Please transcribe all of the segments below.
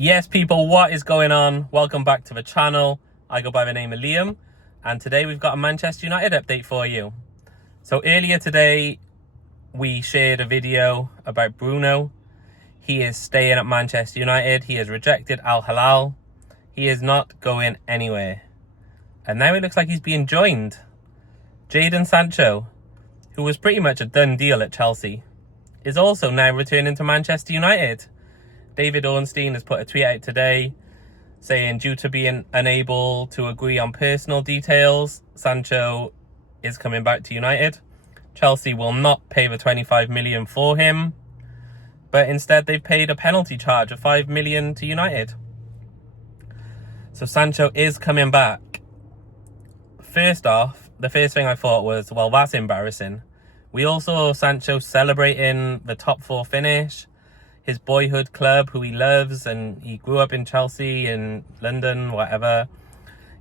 Yes, people, what is going on? Welcome back to the channel. I go by the name of Liam, and today we've got a Manchester United update for you. So earlier today, we shared a video about Bruno. He is staying at Manchester United. He has rejected Al Hilal. He is not going anywhere. And now it looks like he's being joined. Jadon Sancho, who was pretty much a done deal at Chelsea, is also now returning to Manchester United. David Ornstein has put a tweet out today saying, due to being unable to agree on personal details, Sancho is coming back to United. Chelsea will not pay the 25 million for him, but instead they've paid a penalty charge of 5 million to United. So Sancho is coming back. First off, the first thing I thought was, well, that's embarrassing. We all saw Sancho celebrating the top 4 finish. His boyhood club, who he loves, and he grew up in Chelsea, in London, whatever.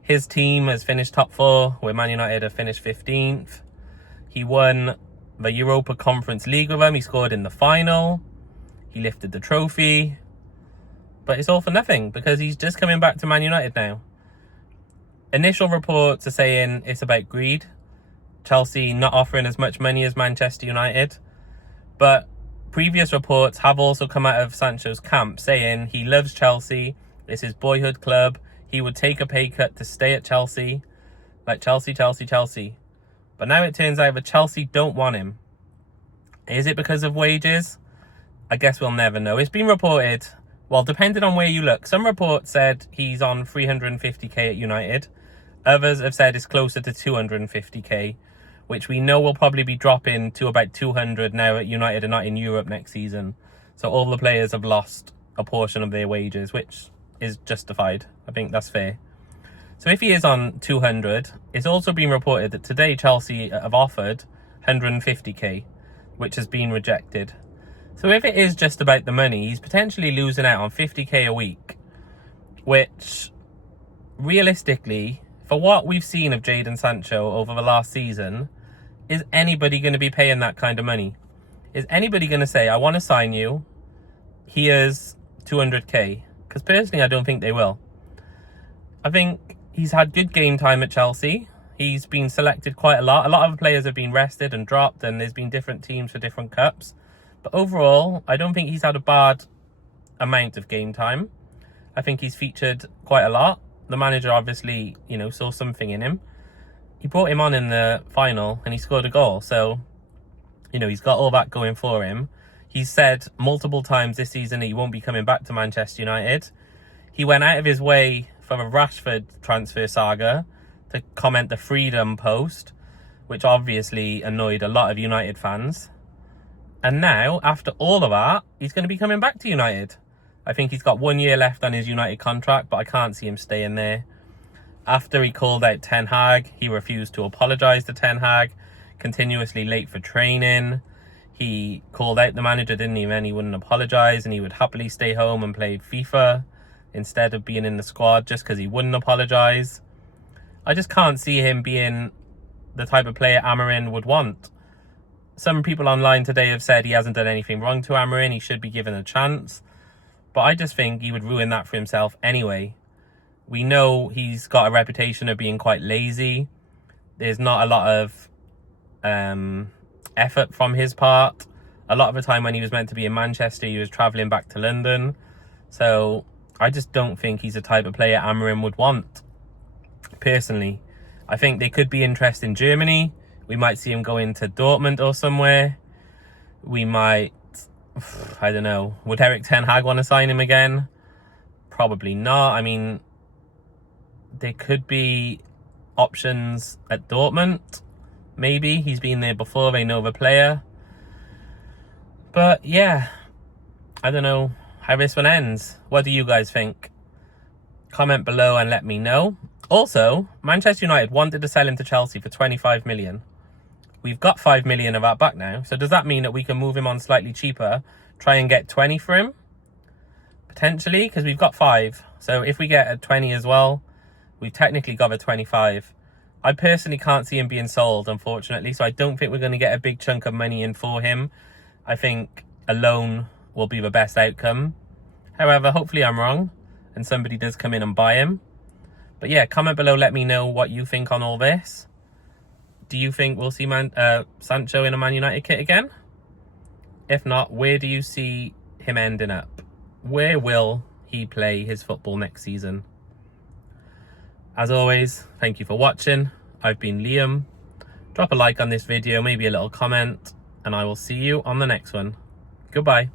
His team has finished top 4, where Man United have finished 15th. He won the Europa Conference League with them. He scored in the final. He lifted the trophy. But it's all for nothing, because he's just coming back to Man United now. Initial reports are saying it's about greed. Chelsea not offering as much money as Manchester United. But previous reports have also come out of Sancho's camp saying he loves Chelsea. It's his boyhood club. He would take a pay cut to stay at Chelsea. Like Chelsea. But now it turns out that Chelsea don't want him. Is it because of wages? I guess we'll never know. It's been reported, well, depending on where you look. Some reports said he's on 350k at United. Others have said it's closer to 250k. Which we know will probably be dropping to about 200 now that United are not in Europe next season. So all the players have lost a portion of their wages, which is justified. I think that's fair. So if he is on 200, it's also been reported that today Chelsea have offered 150k, which has been rejected. So if it is just about the money, he's potentially losing out on 50k a week, which realistically, for what we've seen of Jadon Sancho over the last season, is anybody going to be paying that kind of money? Is anybody going to say, I want to sign you, here's 200k? Because personally, I don't think they will. I think he's had good game time at Chelsea. He's been selected quite a lot. A lot of the players have been rested and dropped, and there's been different teams for different cups. But overall, I don't think he's had a bad amount of game time. I think he's featured quite a lot. The manager obviously, saw something in him. He brought him on in the final and he scored a goal. So, he's got all that going for him. He's said multiple times this season that he won't be coming back to Manchester United. He went out of his way for the Rashford transfer saga to comment the Freedom post, which obviously annoyed a lot of United fans. And now, after all of that, he's going to be coming back to United. I think he's got 1 year left on his United contract, but I can't see him staying there. After he called out Ten Hag, he refused to apologise to Ten Hag, continuously late for training. He called out the manager, he wouldn't apologise, and he would happily stay home and play FIFA instead of being in the squad just because he wouldn't apologise. I just can't see him being the type of player Amorim would want. Some people online today have said he hasn't done anything wrong to Amorim, he should be given a chance. But I just think he would ruin that for himself anyway. We know he's got a reputation of being quite lazy. There's not a lot of effort from his part. A lot of the time when he was meant to be in Manchester, he was travelling back to London. So I just don't think he's the type of player Amorim would want, personally. I think they could be interested in Germany. We might see him go into Dortmund or somewhere. We might... I don't know. Would Eric Ten Hag want to sign him again? Probably not. I mean, there could be options at Dortmund. Maybe. He's been there before. They know the player. But yeah, I don't know how this one ends. What do you guys think? Comment below and let me know. Also, Manchester United wanted to sell him to Chelsea for 25 million. We've got 5 million of that back now. So does that mean that we can move him on slightly cheaper, try and get 20 for him? Potentially, because we've got 5. So if we get a 20 as well, we've technically got a 25. I personally can't see him being sold, unfortunately. So I don't think we're going to get a big chunk of money in for him. I think a loan will be the best outcome. However, hopefully I'm wrong and somebody does come in and buy him. But yeah, comment below, let me know what you think on all this. Do you think we'll see Sancho in a Man United kit again? If not, where do you see him ending up? Where will he play his football next season? As always, thank you for watching. I've been Liam. Drop a like on this video, maybe a little comment, and I will see you on the next one. Goodbye.